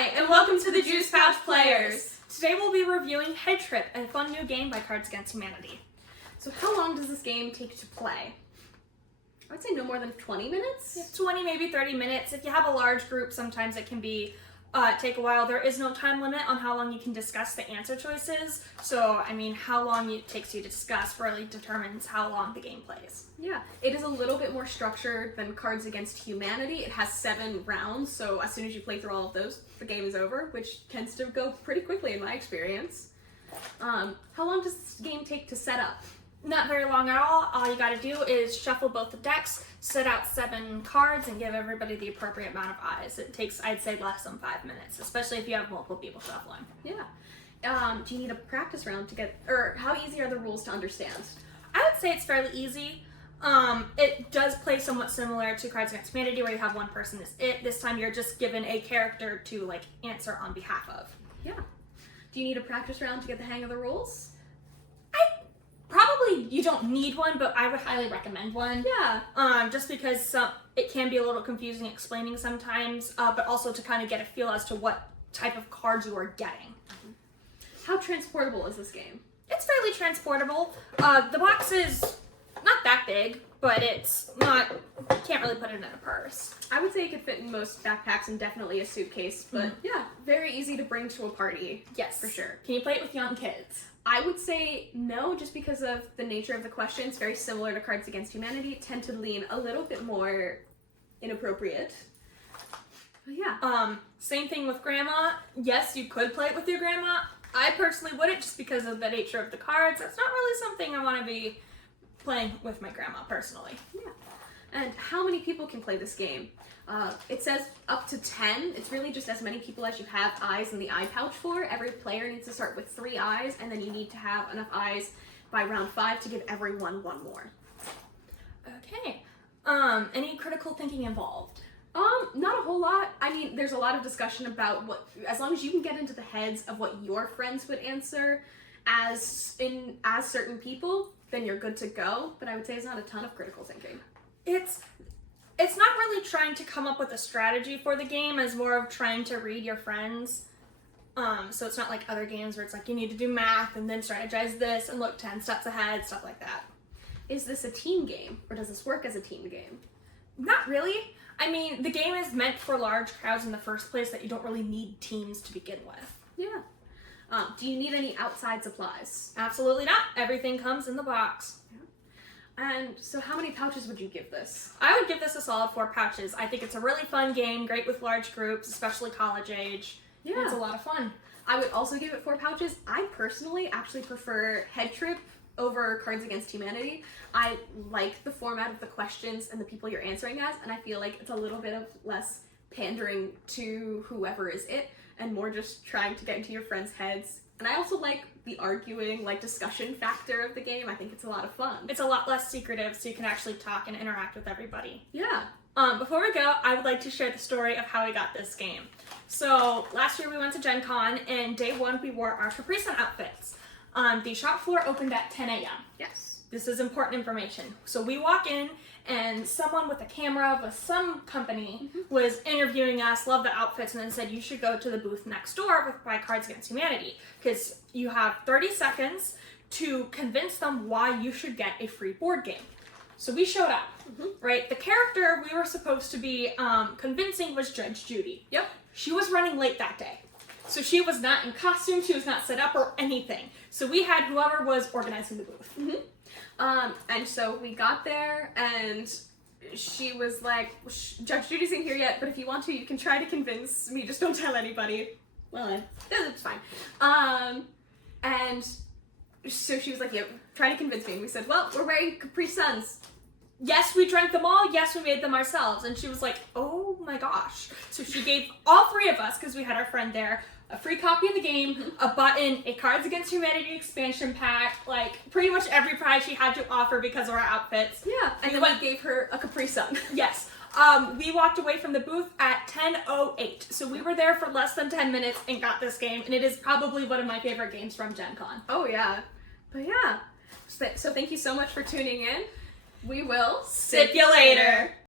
Hi, and welcome to the Juice Pouch Players. Today we'll be reviewing Headtrip, a fun new game by Cards Against Humanity. So how long does this game take to play? I would say no more than 20 minutes. 20, maybe 30 minutes. If you have a large group, sometimes it can be take a while. There is no time limit on how long you can discuss the answer choices. So, how long it takes you to discuss really determines how long the game plays. Yeah, it is a little bit more structured than Cards Against Humanity. It has 7 rounds, so as soon as you play through all of those, the game is over, which tends to go pretty quickly in my experience. How long does this game take to set up? Not very long at all. All you gotta do is shuffle both the decks, set out 7 cards, and give everybody the appropriate amount of eyes. It takes, I'd say, less than 5 minutes, especially if you have multiple people shuffling. Yeah. Do you need a practice round to get, or how easy are the rules to understand? I would say it's fairly easy. It does play somewhat similar to Cards Against Humanity, where you have one person is it. This time you're just given a character to answer on behalf of. Yeah. Do you need a practice round to get the hang of the rules? Probably you don't need one, but I would highly recommend one. Yeah. Just because it can be a little confusing explaining sometimes, but also to kind of get a feel as to what type of cards you are getting. How transportable is this game? It's fairly transportable. The box is not that big, but it's not, you can't really put it in a purse. I would say it could fit in most backpacks and definitely a suitcase, but yeah, very easy to bring to a party. Yes. For sure. Can you play it with young kids? I would say no, just because of the nature of the questions, very similar to Cards Against Humanity, tend to lean a little bit more inappropriate. But yeah. Same thing with grandma. Yes, you could play it with your grandma. I personally wouldn't, just because of the nature of the cards. That's not really something I want to be playing with my grandma, personally. Yeah. And how many people can play this game? It says up to 10. It's really just as many people as you have eyes in the eye pouch for. Every player needs to start with 3 eyes, and then you need to have enough eyes by round 5 to give everyone 1 more. Okay. Any critical thinking involved? Not a whole lot. There's a lot of discussion about what, as long as you can get into the heads of what your friends would answer as certain people, then you're good to go. But I would say it's not a ton of critical thinking. It's not really trying to come up with a strategy for the game, as more of trying to read your friends. So it's not like other games where it's like you need to do math and then strategize this and look 10 steps ahead, stuff like that. Is this a team game, or does this work as a team game? Not really. The game is meant for large crowds in the first place, that you don't really need teams to begin with. Yeah. Do you need any outside supplies? Absolutely not. Everything comes in the box. And so how many pouches would you give this? I would give this a solid 4 pouches. I think it's a really fun game, great with large groups, especially college age. Yeah. It's a lot of fun. I would also give it 4 pouches. I personally actually prefer Headtrip over Cards Against Humanity. I like the format of the questions and the people you're answering as, and I feel like it's a little bit of less pandering to whoever is it, and more just trying to get into your friends' heads. And I also like the arguing, discussion factor of the game. I think it's a lot of fun. It's a lot less secretive, so you can actually talk and interact with everybody. Yeah. Before we go, I would like to share the story of how we got this game. So, last year we went to Gen Con, and day 1 we wore our Capri Sun outfits. The shop floor opened at 10 a.m. Yes. This is important information. So we walk in, and someone with a camera with some company was interviewing us, loved the outfits, and then said you should go to the booth next door by Cards Against Humanity, because you have 30 seconds to convince them why you should get a free board game. So we showed up, right? The character we were supposed to be convincing was Judge Judy. Yep. She was running late that day. So she was not in costume, she was not set up or anything. So we had whoever was organizing the booth. And so we got there, and she was like, Judge Judy's in here yet, but if you want to, you can try to convince me, just don't tell anybody. Well, it's fine. And so she was like, yeah, try to convince me. And we said, well, we're wearing Capri Suns. Yes, we drank them all. Yes, we made them ourselves. And she was like, oh my gosh. So she gave all 3 of us, because we had our friend there, a free copy of the game, a button, a Cards Against Humanity expansion pack, pretty much every prize she had to offer because of our outfits. Yeah, and then we gave her a Capri Sun. Yes. We walked away from the booth at 10:08. So we were there for less than 10 minutes and got this game, and it is probably one of my favorite games from Gen Con. Oh yeah. But yeah. So thank you so much for tuning in. We will sip you later.